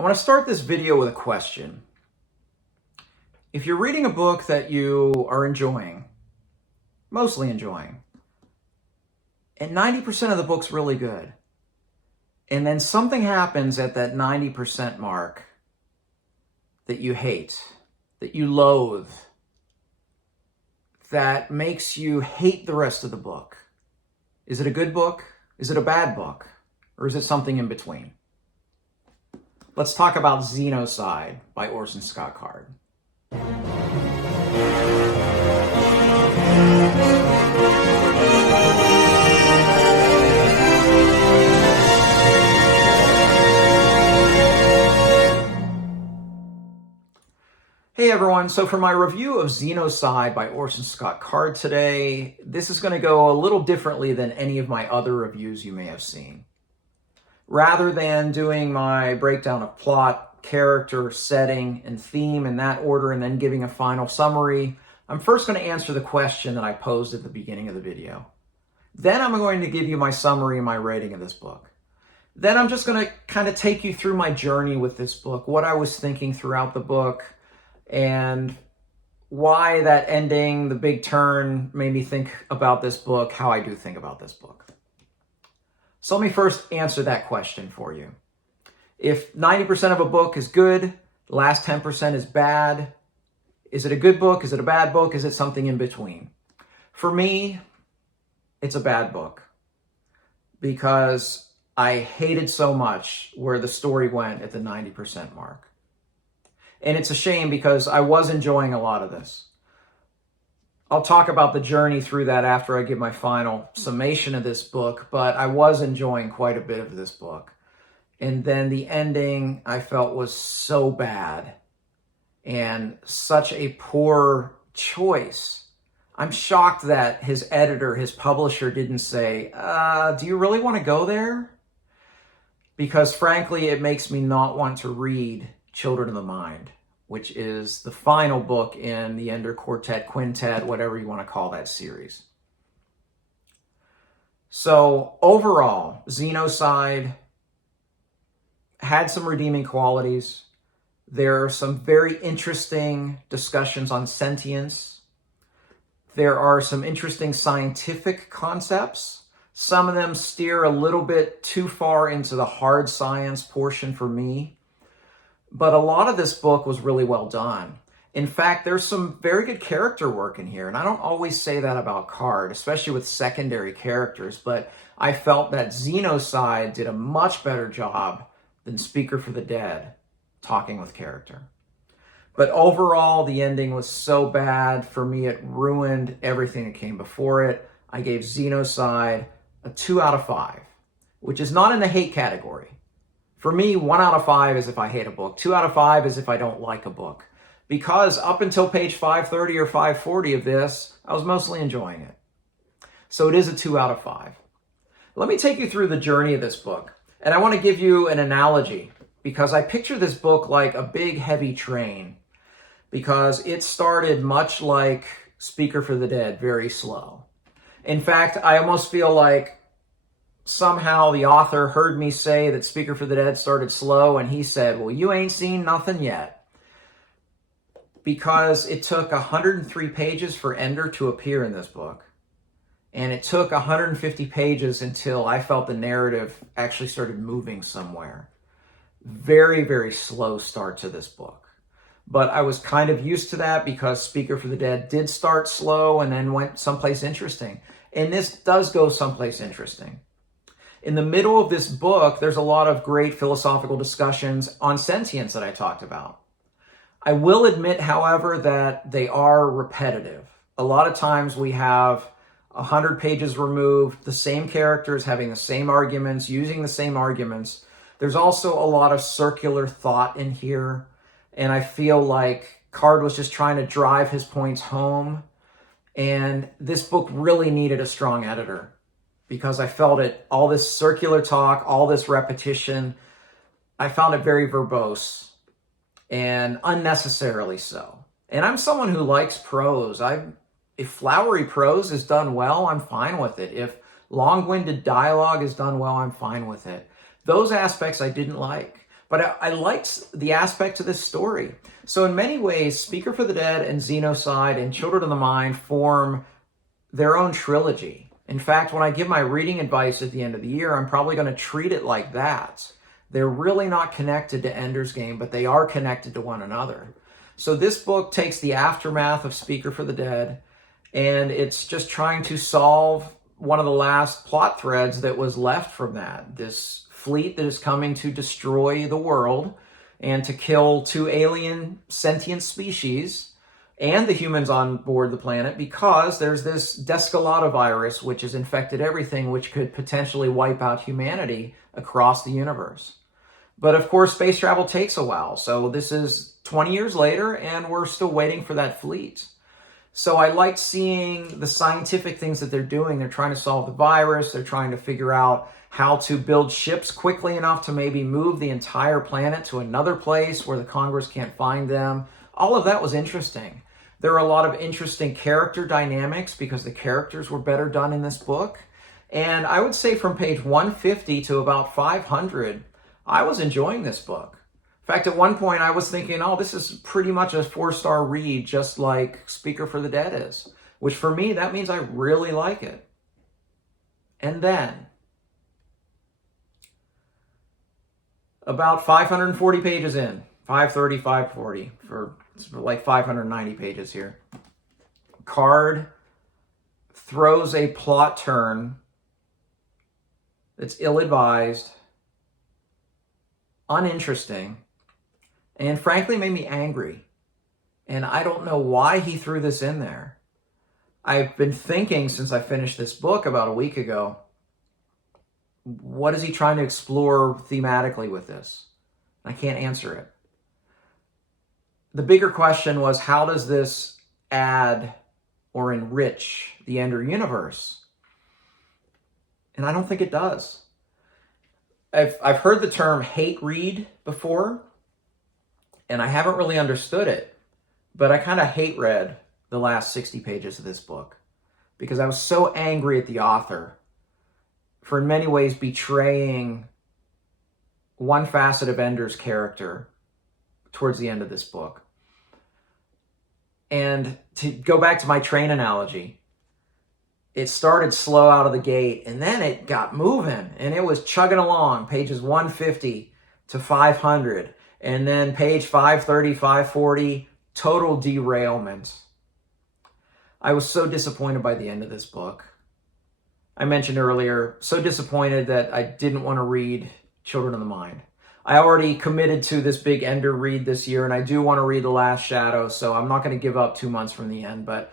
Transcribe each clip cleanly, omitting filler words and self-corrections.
I want to start this video with a question. If you're reading a book that you are enjoying, mostly enjoying, and 90% of the book's really good, and then something happens at that 90% mark that you hate, that you loathe, that makes you hate the rest of the book. Is it a good book? Is it a bad book? Or is it something in between? Let's talk about Xenocide by Orson Scott Card. Hey everyone, so for my review of Xenocide by Orson Scott Card today, this is going to go a little differently than any of my other reviews you may have seen. Rather than doing my breakdown of plot, character, setting, and theme in that order and then giving a final summary, I'm first going to answer the question that I posed at the beginning of the video. Then I'm going to give you my summary and my rating of this book. Then I'm just going to kind of take you through my journey with this book, what I was thinking throughout the book, and why that ending, the big turn, made me think about this book, how I do think about this book. So let me first answer that question for you. If 90% of a book is good, the last 10% is bad, is it a good book? Is it a bad book? Is it something in between? For me, it's a bad book because I hated so much where the story went at the 90% mark. And it's a shame because I was enjoying a lot of this. I'll talk about the journey through that after I give my final summation of this book, but I was enjoying quite a bit of this book. And then the ending I felt was so bad and such a poor choice. I'm shocked that his editor, his publisher, didn't say, do you really want to go there? Because frankly, it makes me not want to read Children of the Mind, which is the final book in the Ender Quartet, Quintet, whatever you want to call that series. So overall, Xenocide had some redeeming qualities. There are some very interesting discussions on sentience. There are some interesting scientific concepts. Some of them steer a little bit too far into the hard science portion for me. But a lot of this book was really well done. In fact, there's some very good character work in here. And I don't always say that about Card, especially with secondary characters. But I felt that Xenocide did a much better job than Speaker for the Dead talking with character. But overall, the ending was so bad. For me, it ruined everything that came before it. I gave Xenocide a 2 out of 5, which is not in the hate category. For me, 1 out of 5 is if I hate a book. 2 out of 5 is if I don't like a book. Because up until page 530 or 540 of this, I was mostly enjoying it. So it is a 2 out of 5. Let me take you through the journey of this book. And I want to give you an analogy because I picture this book like a big heavy train because it started much like Speaker for the Dead, very slow. In fact, I almost feel like somehow the author heard me say that Speaker for the Dead started slow, and he said, well, you ain't seen nothing yet. Because it took 103 pages for Ender to appear in this book. And it took 150 pages until I felt the narrative actually started moving somewhere. Very, very slow start to this book. But I was kind of used to that because Speaker for the Dead did start slow and then went someplace interesting. And this does go someplace interesting. In the middle of this book, there's a lot of great philosophical discussions on sentience that I talked about. I will admit, however, that they are repetitive. A lot of times we have 100 pages removed, the same characters having the same arguments, using the same arguments. There's also a lot of circular thought in here, and I feel like Card was just trying to drive his points home, and this book really needed a strong editor. Because I felt it, all this circular talk, all this repetition, I found it very verbose and unnecessarily so. And I'm someone who likes prose. If flowery prose is done well, I'm fine with it. If long-winded dialogue is done well, I'm fine with it. Those aspects I didn't like. But I liked the aspect to this story. So in many ways, Speaker for the Dead and Xenocide and Children of the Mind form their own trilogy. In fact, when I give my reading advice at the end of the year, I'm probably going to treat it like that. They're really not connected to Ender's Game, but they are connected to one another. So this book takes the aftermath of Speaker for the Dead, and it's just trying to solve one of the last plot threads that was left from that. This fleet that is coming to destroy the world and to kill 2 alien sentient species and the humans on board the planet, because there's this Descalada virus which has infected everything, which could potentially wipe out humanity across the universe. But of course, space travel takes a while. So this is 20 years later, and we're still waiting for that fleet. So I like seeing the scientific things that they're doing. They're trying to solve the virus. They're trying to figure out how to build ships quickly enough to maybe move the entire planet to another place where the Congress can't find them. All of that was interesting. There are a lot of interesting character dynamics because the characters were better done in this book. And I would say from page 150 to about 500, I was enjoying this book. In fact, at one point I was thinking, oh, this is pretty much a 4-star read, just like Speaker for the Dead is, which for me, that means I really like it. And then, about 540 pages in, 530, 540, for like 590 pages here, Card throws a plot turn that's ill-advised, uninteresting, and frankly made me angry. And I don't know why he threw this in there. I've been thinking since I finished this book about a week ago, what is he trying to explore thematically with this? I can't answer it. The bigger question was, how does this add or enrich the Ender universe? And I don't think it does. I've heard the term hate read before, and I haven't really understood it, but I kind of hate read the last 60 pages of this book because I was so angry at the author for in many ways betraying one facet of Ender's character towards the end of this book. And to go back to my train analogy, it started slow out of the gate, and then it got moving, and it was chugging along, pages 150 to 500, and then page 530, 540, total derailment. I was so disappointed by the end of this book. I mentioned earlier, so disappointed that I didn't want to read Children of the Mind. I already committed to this big Ender read this year, and I do want to read The Last Shadow, so I'm not going to give up 2 months from the end, but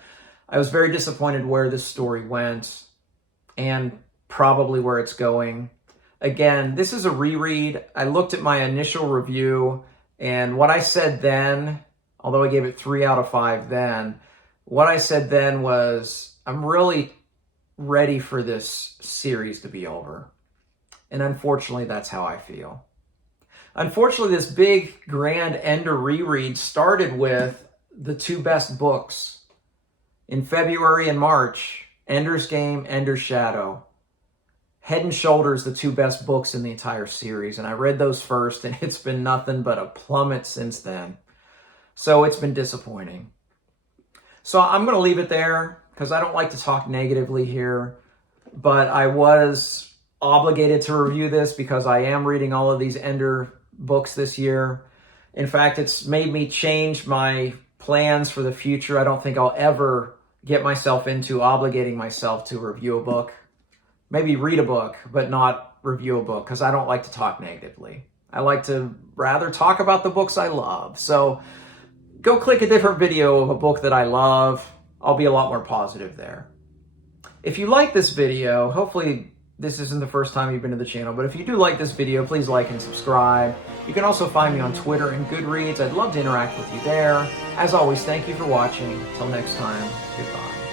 I was very disappointed where this story went and probably where it's going. Again, this is a reread. I looked at my initial review, and what I said then, although I gave it 3 out of 5 then, what I said then was, I'm really ready for this series to be over. And unfortunately, that's how I feel. Unfortunately, this big, grand Ender reread started with the 2 best books. In February and March, Ender's Game, Ender's Shadow. Head and shoulders the 2 best books in the entire series. And I read those first, and it's been nothing but a plummet since then. So it's been disappointing. So I'm going to leave it there because I don't like to talk negatively here. But I was obligated to review this because I am reading all of these Ender books this year. In fact, it's made me change my plans for the future. I don't think I'll ever get myself into obligating myself to review a book. Maybe read a book, but not review a book, because I don't like to talk negatively. I like to rather talk about the books I love. So go click a different video of a book that I love. I'll be a lot more positive there. If you like this video, hopefully this isn't the first time you've been to the channel, but if you do like this video, please like and subscribe. You can also find me on Twitter and Goodreads. I'd love to interact with you there. As always, thank you for watching. Until next time, goodbye.